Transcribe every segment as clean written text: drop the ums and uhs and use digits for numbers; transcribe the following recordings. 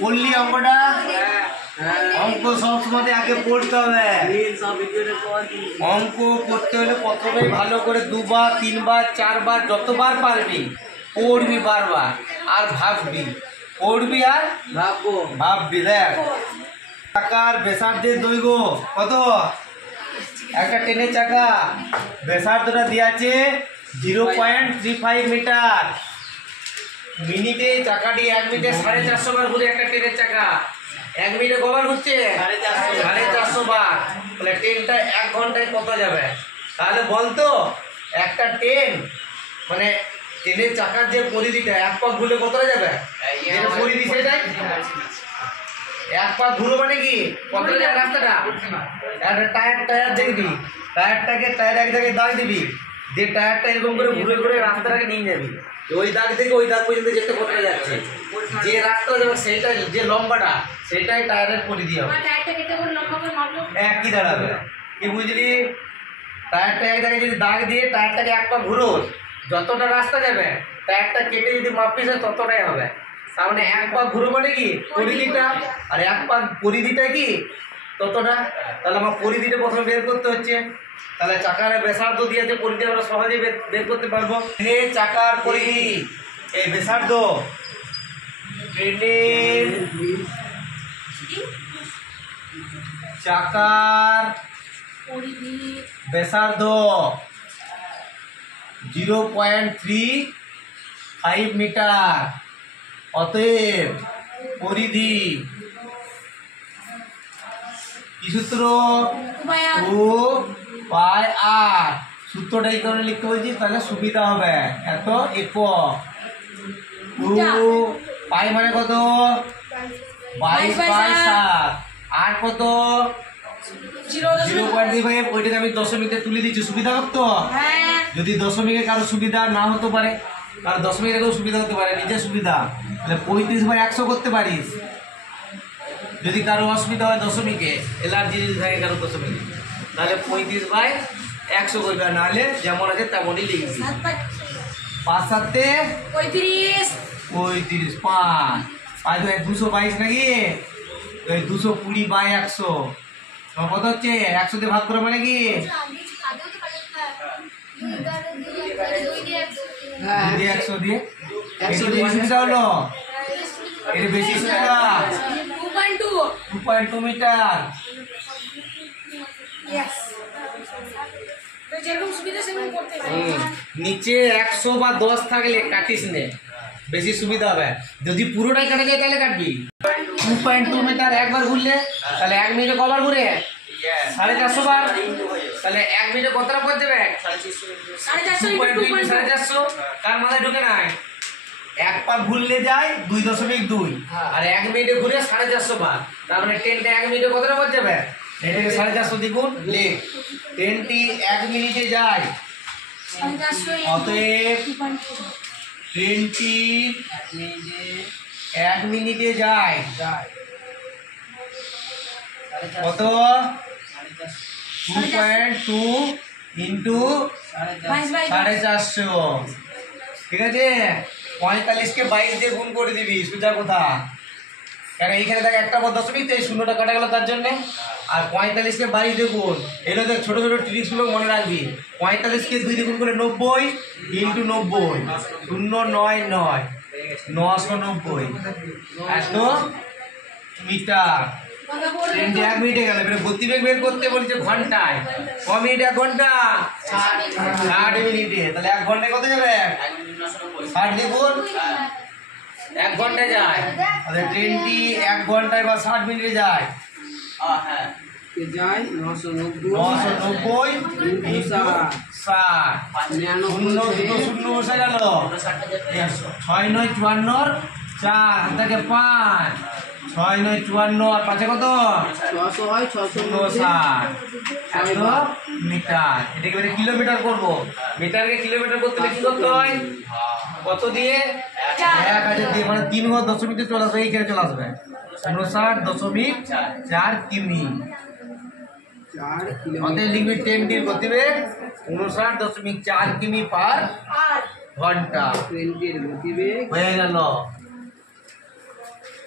পড়লি অঙ্কটা? অঙ্ক সবসময় আগে পড়তে হবে। অঙ্ক করতে হলে প্রথমে ভালো করে দুবার, তিনবার, চারবার, যতবার পারবি পড়বি বারবার, আর ভাববি। পড়বি আর ভাববি। দেখ, চাকার ব্যাসার্ধের দৈর্ঘ্য কত? একটা ট্রেনের চাকা ব্যাসার্ধটা দিয়ে আছে 0.35 মিটার। মিনিটে চাকাটি 1 মিনিটে 450 বার ঘুরে। একটা ট্রেনের চাকা 1 মিনিটে কবার ঘুরছে? 450 বার। তাহলে ট্রেনটা 1 ঘন্টায় কত যাবে? তাহলে বলতো একটা ট্রেন মানে ট্রেনের চাকার যে পরিধিটা 1 পাক ঘুরলে কতটা যাবে? যেটা পরিধি সেটাই 1 পাক ঘুরো মানে কি কতটা যাবে রাস্তাটা? একটা টায়ার দেখবি, টায়ারটাকে টায়ার এক জায়গায় দাগ দিবি, যে টায়ারটা এরকম করে ঘুরে ঘুরে রাস্তাটাকে নিয়ে যাবি। ওই দাগ থেকে ওই দাগ পর্যন্ত যেতে কতটা যাচ্ছে, যে রাস্তা যাবে সেইটাই, যে লম্বাটা সেটাই টায়ারের পরিধি হবে। একই দাঁড়াবে। কি বুঝলি? টায়ারটা এক জায়গায় যদি দাগ দিয়ে টায়ারটাকে 1 পা ঘুরো, যতটা রাস্তা যাবে টায়ারটা কেটে যদি মাপিস ততটাই হবে। তার মানে 1 পা ঘুরো মানে কি পরিধিটা, আর 1 পা পরিধিটা কি ততটা। তাহলে আমার পরিধিটা প্রথমে বের করতে হচ্ছে। তাহলে চাকার ব্যাসার্ধ দিয়েছে, পরিধি আমরা সহজেই বের করতে পারবো। ট্রেনের চাকার পরিধি এই ব্যাসার্ধ, ট্রেনের চাকার ব্যাসার্ধ 0.35 মিটার। অতএব পরিধি কি সূত্র? 2πr। সূত্রটা এই কারণে লিখতে বলছি, তাহলে সুবিধা হবে। এত একক 2π মানে কত? 22/7। আর কত? 0.35। ওইটাকে আমি দশমিকে তুলে দিচ্ছি, সুবিধা হতো। যদি দশমিকে কারো সুবিধা না হতে পারে, কারো দশমিকে কেউ সুবিধা হতে পারে, নিজের সুবিধা, তাহলে 35/100 করতে পারিস। যদি কারো অসুবিধা হয় দশমিকে, এলার্জি থাকে কারো দশমিকে, তাহলে 35/100 করবে। আর নাহলে যেমন আছে তেমনই লিখবি। 5 7 35, 5 5 222 নাকি? 220/100 কত হচ্ছে? 100 দিয়ে ভাগ করে মানে কি? 100 দিয়ে 100 দিয়ে সুবিধা হলো। এটা বেশি সুবিধা 2.2 মিটার। নিচে 100 বা 10 থাকলে কাটিস নে, বেশি সুবিধা হবে। যদি পুরোটাই কাটা যায় তাহলে কাটবি। 2.2 মিটার একবার ঘুরলে, তাহলে 1 মিনিটে কবার ঘুরে? 450 বার। তাহলে 1 মিনিটে কতটা পথ যাবে? 450। কার মাথায় ঢুকে নাই? 1 পাক ঘুরলে যায় 2.2, আর 1 মিনিটে ঘুরে 450 বার। তার মানে ট্রেনটা 1 মিনিটে কতটা পথ যাবে? এটাকে 450 দ্বিগুণ লিখ। ট্রেনটি 1 মিনিটে যায়, অতএব ট্রেনটি 1 মিনিটে যায় কত? 2.2 ইন্টু 450। ঠিক আছে? 45কে 22 দিয়ে গুণ করে দিবি, সোজা কথা। কেন এইখানে দেখ একটা দশমিক, এই শূন্যটা কাটা গেল তার জন্যে। আর 45কে 22 দিয়ে গুণ, এগুলো দেখ ছোটো ছোটো ট্রিক্সগুলো মনে রাখবি। 45কে 2 দিয়ে গুণ করে 90 ইন্টু 90, 099 990 এত মিটার। ট্রেনটি 1 মিনিটে গেল। এবারে গতিবেগ বের করতে বলছে ঘন্টায়। ক মিনিট? 1 ঘন্টা 60 মিনিটে। তাহলে 1 ঘন্টায় কত যাবে? 60 দিয়ে গুণ 1 ঘন্টায় যায়। তাহলে ট্রেনটি 1 ঘন্টায় বা 60 মিনিটে যায়। 990 ইন্টু 60, 0 বসে গেল। 6 9 54, 4 হাত থেকে 5, 6 9 54 আর 5 কত? 660 মিটার। এটাকে এবারে কিলোমিটার করবো। মিটারকে কিলোমিটার করতে হলে কি করতে হয়? কত দিয়ে? 1000 দিয়ে, মানে 3 দশমিকে চলে আসবে, এইখানে চলে আসবে 59.4 কিমি। অতএব লিখবি ট্রেনটির গতিবেগ 59.4 কিমি পার ঘন্টা 20 এর গতিবেগ হয়ে গেল।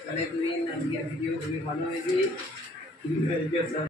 তাহলে তুই আজকের ভিডিও খুবই ভালো হয়েছে।